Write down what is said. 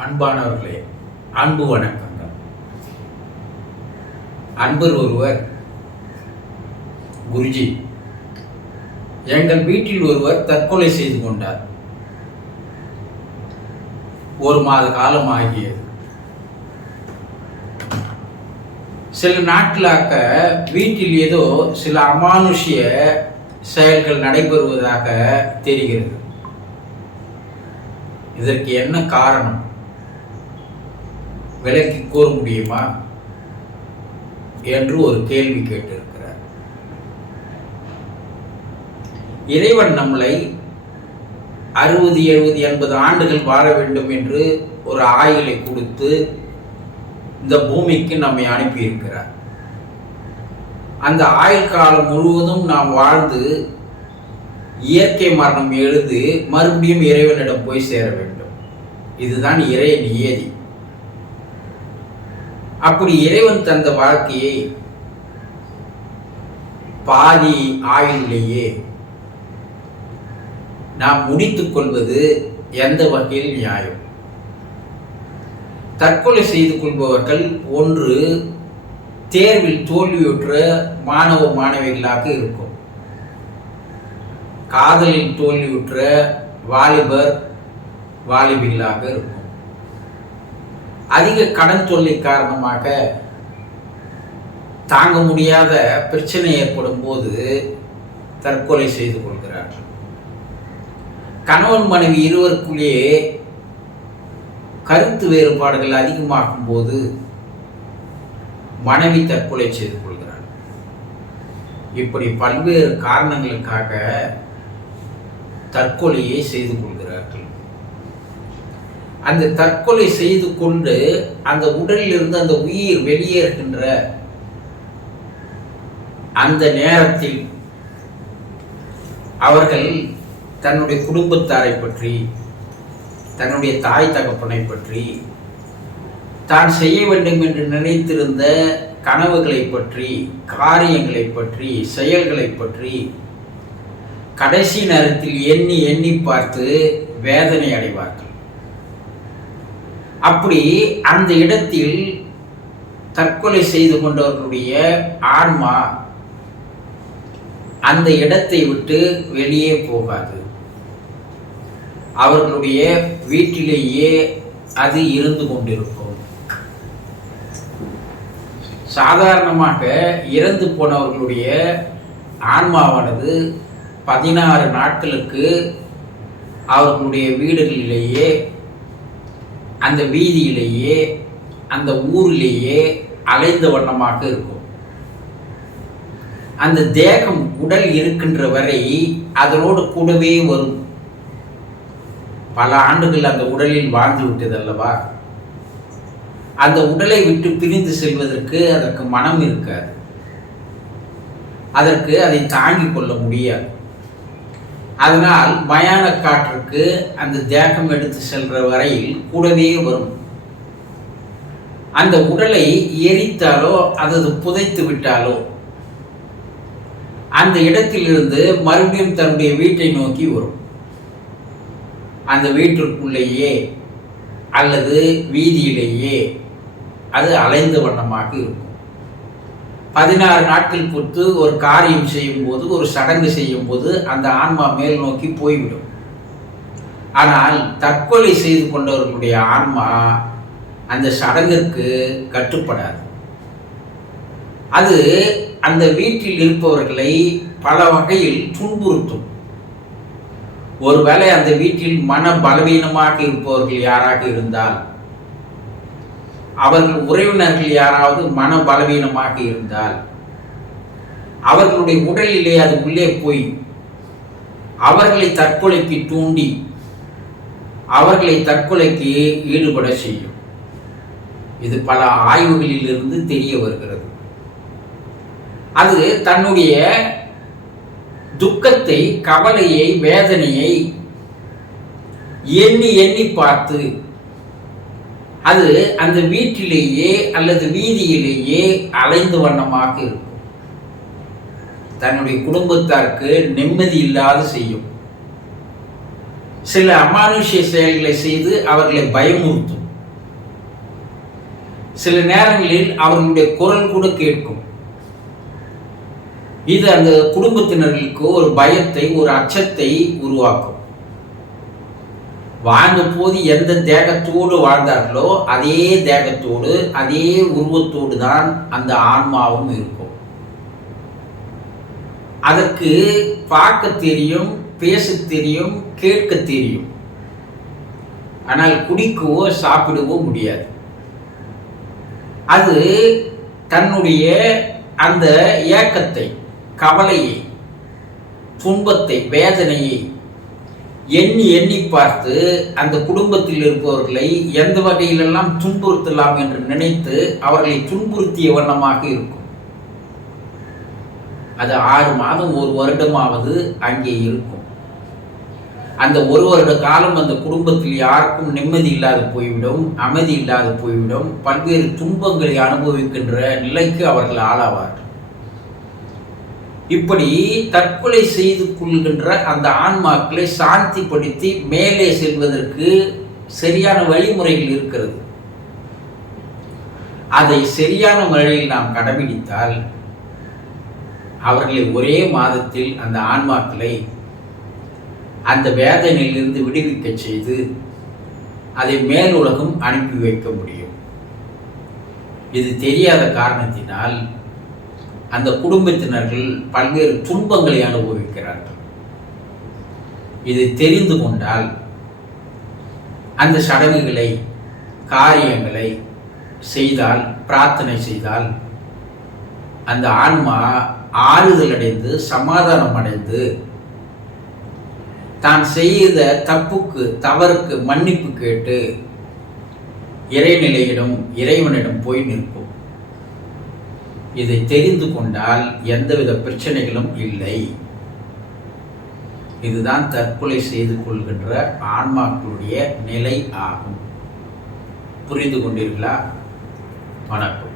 அன்பானவர்களே, அன்பு வணக்கங்கள். அன்பர் ஒருவர், குருஜி, எங்கள் வீட்டில் ஒருவர் தற்கொலை செய்து கொண்டார். 1 மாத காலம் ஆகியது. சில நாட்களாக வீட்டில் ஏதோ சில அமானுஷ்ய செயல்கள் நடைபெறுவதாக தெரிகிறது. இதற்கு என்ன காரணம்? விளக்கி கூற முடியுமா என்று ஒரு கேள்வி கேட்டிருக்கிறார். இறைவன் நம்மளை 60, 70, 80 ஆண்டுகள் வாழ வேண்டும் என்று ஒரு ஆயுளை கொடுத்து இந்த பூமிக்கு நம்மை அனுப்பியிருக்கிறார். அந்த ஆயுள் காலம் முழுவதும் நாம் வாழ்ந்து இயற்கை மரணம் எழுது மறுபடியும் இறைவனிடம் போய் சேர வேண்டும். இதுதான் இறை நியதி. அப்படி இறைவன் தந்த வாழ்க்கையை பாதி ஆயுளிலேயே நாம் முடித்துக் கொள்வது எந்த வகையில் நியாயம்? தற்கொலை செய்து கொள்பவர்கள் ஒன்று தேர்வில் தோல்வியுற்ற மாணவ மாணவிகளாக இருக்கும், காதலில் தோல்வியுற்ற வாலிபர் வாலிபிகளாக இருக்கும், அதிக கடன் தொல்லை காரணமாக தாங்க முடியாத பிரச்சனை ஏற்படும் போது தற்கொலை செய்து கொள்கிறார்கள். கணவன் மனைவி இருவருக்குள்ளேயே கருத்து வேறுபாடுகள் அதிகமாகும் போது மனைவி தற்கொலை செய்து கொள்கிறார். இப்படி பல்வேறு காரணங்களுக்காக தற்கொலையை செய்து கொள்கிறார்கள். அந்த தற்கொலை செய்து கொண்டு அந்த உடலில் இருந்து அந்த உயிர் வெளியேறுகின்ற அந்த நேரத்தில் அவர்கள் தன்னுடைய குடும்பத்தாரை பற்றி, தன்னுடைய தாய் தகப்பனை பற்றி, தான் செய்ய வேண்டும் என்று நினைத்திருந்த கனவுகளை பற்றி, காரியங்களை பற்றி, செயல்களை பற்றி கடைசி நேரத்தில் எண்ணி எண்ணி பார்த்து வேதனை அடைவார்கள். அப்படி அந்த இடத்தில் தற்கொலை செய்து கொண்டவர்களுடைய ஆன்மா அந்த இடத்தை விட்டு வெளியே போகாது. அவர்களுடைய வீட்டிலேயே அது இருந்து கொண்டிருக்கும். சாதாரணமாக இறந்து போனவர்களுடைய ஆன்மாவானது 16 நாட்களுக்கு அவர்களுடைய வீடுகளிலேயே, அந்த வீதியிலேயே, அந்த ஊரிலேயே அலைந்த வண்ணமாக இருக்கும். அந்த தேகம் உடல் இருக்கின்ற வரை அதனோடு கூடவே வரும். பல ஆண்டுகள் அந்த உடலில் வாழ்ந்து விட்டது அல்லவா? அந்த உடலை விட்டு பிரிந்து செல்வதற்கு அதற்கு மனம் இருக்காது. அதற்கு அதை தாங்கிக் கொள்ள முடியாது. அதனால் மயான காற்றுக்கு அந்த தேகம் எடுத்து செல்ற வரையில் கூடவே வரும். அந்த உடலை எரித்தாலோ அல்லது புதைத்து விட்டாலோ அந்த இடத்திலிருந்து மறுபடியும் தன்னுடைய வீட்டை நோக்கி வரும். அந்த வீட்டிற்குள்ளேயே அல்லது வீதியிலேயே அது அலைந்த வண்ணமாக இருக்கும். 16 நாட்கள் பொறுத்து ஒரு காரியம் செய்யும் போது, ஒரு சடங்கு செய்யும் போது அந்த ஆன்மா மேல் நோக்கி போய்விடும். ஆனால் தற்கொலை செய்து கொண்டவர்களுடைய ஆன்மா அந்த சடங்கிற்கு கட்டுப்படாது. அது அந்த வீட்டில் இருப்பவர்களை பல வகையில் துன்புறுத்தும். ஒருவேளை அந்த வீட்டில் மன பலவீனமாக இருப்பவர்கள் யாராக இருந்தால், அவர்கள் உறவினர்கள் யாராவது மன பலவீனமாக இருந்தால், அவர்களுடைய உடலிலே அது உள்ளே போய் அவர்களை தற்கொலைக்கு தூண்டி அவர்களை தற்கொலைக்கு ஈடுபட செய்யும். இது பல ஆய்வுகளில் இருந்து தெரிய வருகிறது. அது தன்னுடைய துக்கத்தை, கவலையை, வேதனையை எண்ணி எண்ணி பார்த்து அது அந்த வீட்டிலேயே அல்லது வீதியிலேயே அலைந்து வண்ணமாக இருக்கும். தன்னுடைய குடும்பத்தாருக்கு நிம்மதி இல்லாத செய்யும். சில அமானுஷ்ய செயல்களை செய்து அவர்களை பயமுறுத்தும். சில நேரங்களில் அவர்களுடைய குரல் கூட கேட்கும். இது அந்த குடும்பத்தினர்களுக்கு ஒரு பயத்தை, ஒரு அச்சத்தை உருவாக்கும். வாழ்ந்த போது எந்த தேகத்தோடு வாழ்ந்தார்களோ அதே தேகத்தோடு, அதே உருவத்தோடு தான் அந்த ஆன்மாவும் இருக்கும். அதற்கு பார்க்க தெரியும், பேச தெரியும், கேட்க தெரியும். ஆனால் குடிக்கவோ சாப்பிடவோ முடியாது. அது தன்னுடைய அந்த ஏக்கத்தை, கவலையை, துன்பத்தை, வேதனையை எண்ணி எண்ணி பார்த்து அந்த குடும்பத்தில் இருப்பவர்களை எந்த வகையிலெல்லாம் துன்புறுத்தலாம் என்று நினைத்து அவர்களை துன்புறுத்திய வண்ணமாக இருக்கும். அது 6 மாதம் 1 வருடமாவது அங்கே இருக்கும். அந்த 1 வருட காலம் அந்த குடும்பத்தில் யாருக்கும் நிம்மதி இல்லாது போய்விடும், அமைதி இல்லாது போய்விடும், பல்வேறு துன்பங்களை அனுபவிக்கின்ற நிலைக்கு அவர்கள் ஆளாவார்கள். இப்படி தற்கொலை செய்து கொள்கின்ற அந்த ஆன்மாக்களை சாந்திப்படுத்தி மேலே செல்வதற்கு சரியான வழிமுறைகள் இருக்கிறது. அதை சரியான முறையில் நாம் கடைபிடித்தால் அவர்களை ஒரே மாதத்தில் அந்த ஆன்மாக்களை அந்த வேதனையிலிருந்து விடுவிக்க செய்து அதை மேலுலகம் அனுப்பி வைக்க முடியும். இது தெரியாத காரணத்தினால் அந்த குடும்பத்தினர்கள் பல்வேறு துன்பங்களை அனுபவிக்கிறார்கள். இது தெரிந்து கொண்டால் அந்த சடங்குகளை, காரியங்களை செய்தால், பிரார்த்தனை செய்தால் அந்த ஆன்மா ஆறுதல் அடைந்து, சமாதானம் அடைந்து, தான் செய்த தப்புக்கு, தவறுக்கு மன்னிப்பு கேட்டு இறைநிலையிடம், இறைவனிடம் போய் நிற்கும். இதை தெரிந்து கொண்டால் எந்தவித பிரச்சனைகளும் இல்லை. இதுதான் தற்கொலை செய்து கொள்கின்ற ஆன்மாக்களுடைய நிலை ஆகும். புரிந்து கொண்டீர்களா? வணக்கம்.